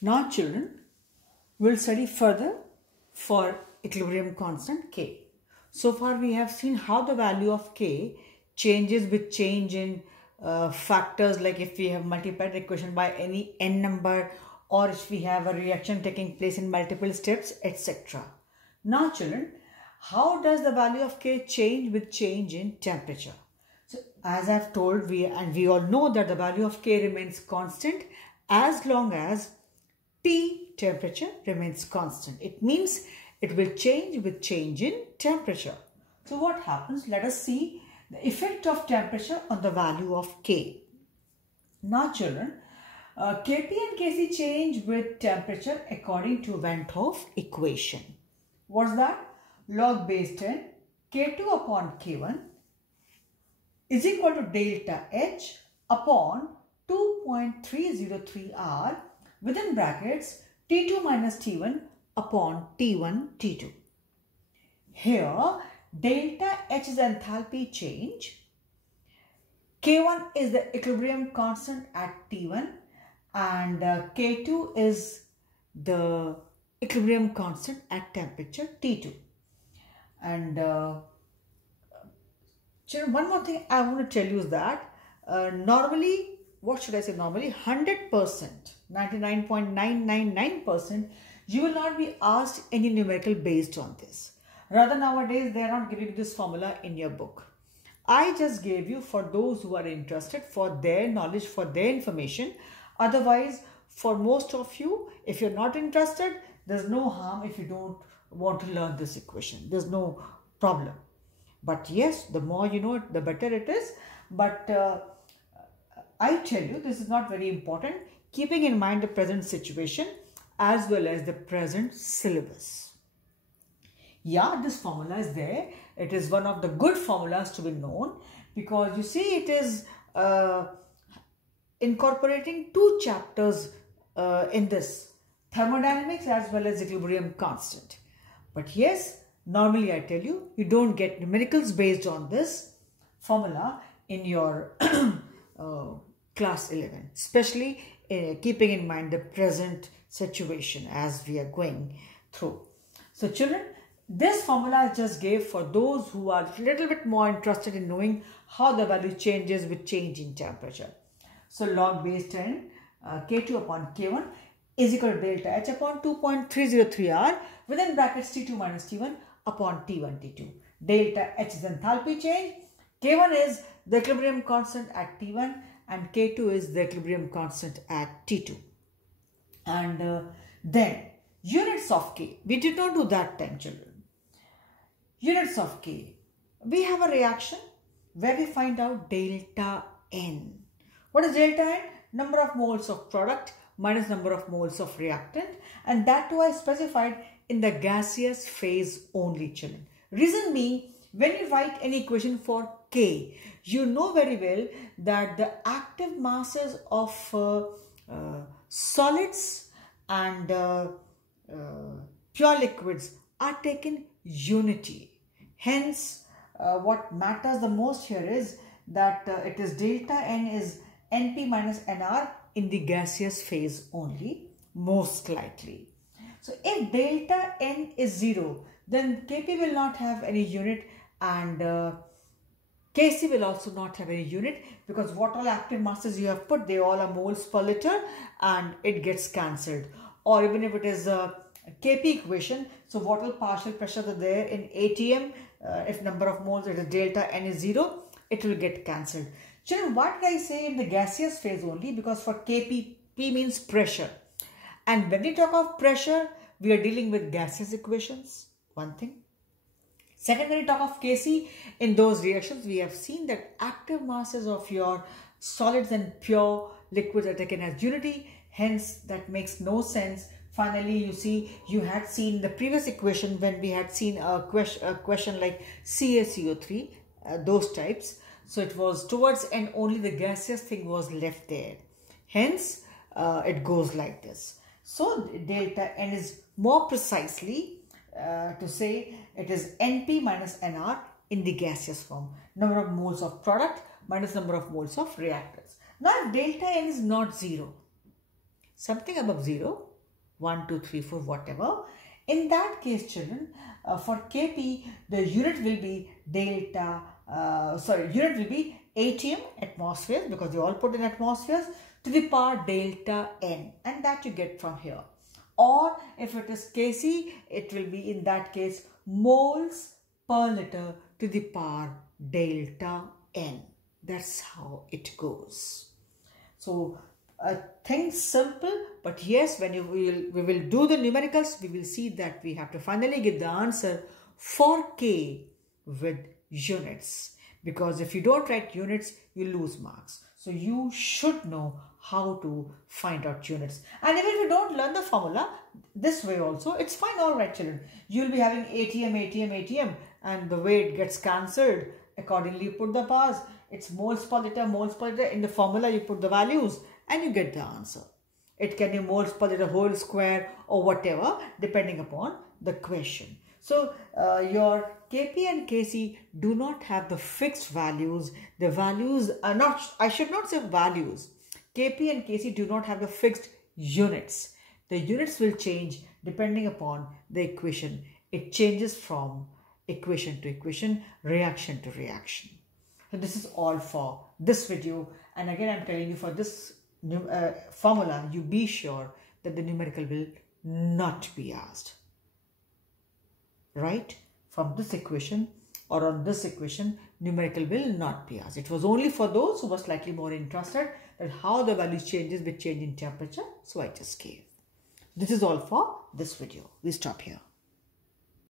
Now children, we'll study further for equilibrium constant K. So far we have seen how the value of K changes with change in factors, like if we have multiplied the equation by any n number, or if we have a reaction taking place in multiple steps, etc. Now children, how does the value of K change with change in temperature? So as I've told, we all know that the value of K remains constant as long as T temperature remains constant. It means it will change with change in temperature. So what happens? Let us see the effect of temperature on the value of K. Now children, Kp and Kc change with temperature according to Van 't Hoff equation. What's that? Log base 10 K2 upon K1 is equal to delta H upon 2.303 R within brackets T2 minus T1 upon T1 T2. Here delta H is enthalpy change, K1 is the equilibrium constant at T1, and K2 is the equilibrium constant at temperature T2. And children, one more thing I want to tell you is that normally, what should I say, normally 100%, 99.999%, you will not be asked any numerical based on this. Rather, nowadays they are not giving this formula in your book. I just gave you for those who are interested, for their knowledge, for their information. Otherwise, for most of you, if you're not interested, there's no harm if you don't want to learn this equation. There's no problem. But yes, the more you know it, the better it is. But I tell you, this is not very important, keeping in mind the present situation as well as the present syllabus. Yeah, this formula is there. It is one of the good formulas to be known, because you see it is incorporating two chapters in this, thermodynamics as well as equilibrium constant. But yes, normally I tell you, you don't get numericals based on this formula in your class 11, especially keeping in mind the present situation as we are going through. So children, this formula I just gave for those who are a little bit more interested in knowing how the value changes with change in temperature. So log base 10 K2 upon K1 is equal to delta H upon 2.303 R within brackets T2 minus T1 upon T1 T2. Delta H is enthalpy change, K1 is the equilibrium constant at T1, and K2 is the equilibrium constant at T2. And then units of K, we did not do that time, children. Units of K, we have a reaction where we find out delta N. What is delta N? Number of moles of product minus number of moles of reactant, and that too I specified in the gaseous phase only, children. Reason being, when you write an equation for K, you know very well that the active masses of solids and pure liquids are taken unity. Hence, what matters the most here is that it is delta N is Np minus Nr in the gaseous phase only, most likely. So if delta N is 0, then Kp will not have any unit, and Kc will also not have any unit, because what all active masses you have put, they all are moles per liter, and it gets cancelled. Or even if it is a Kp equation, so what all partial pressures are there in ATM, if number of moles, it is delta N is 0, it will get cancelled. Children, what did I say in the gaseous phase only? Because for Kp, P means pressure. And when we talk of pressure, we are dealing with gaseous equations, one thing. Second, when we talk of Kc, in those reactions, we have seen that active masses of your solids and pure liquids are taken as unity. Hence, that makes no sense. Finally, you see, you had seen the previous equation when we had seen a question like CaCO3, those types. So it was towards and only the gaseous thing was left there. Hence, it goes like this. So delta N is more precisely to say it is Np minus Nr in the gaseous form. Number of moles of product minus number of moles of reactants. Now, if delta N is not 0, something above 0, 1, 2, 3, 4, whatever. In that case, children, for Kp, the unit will be unit will be atm, atmospheres, because they all put in atmospheres, to the power delta n, and that you get from here. Or if it is Kc, it will be in that case moles per liter to the power delta n. That's how it goes. So things simple, but yes, when we will do the numericals, we will see that we have to finally give the answer for K with units, because if you don't write units, you lose marks. So you should know how to find out units. And even if you don't learn the formula this way also, it's fine. All right, children, you'll be having atm, and the way it gets cancelled, accordingly you put the powers. It's moles per liter, moles per liter. In the formula you put the values and you get the answer. It can be moles per liter whole square or whatever, depending upon the question. So your Kp and Kc do not have the fixed values. The values are not, I should not say values. Kp and Kc do not have the fixed units. The units will change depending upon the equation. It changes from equation to equation, reaction to reaction. So this is all for this video. And again, I'm telling you, for this formula, you be sure that the numerical will not be asked. Right? From this equation or on this equation, numerical will not be asked. It was only for those who were slightly more interested that how the values changes with change in temperature. So I just gave. This is all for this video. We stop here.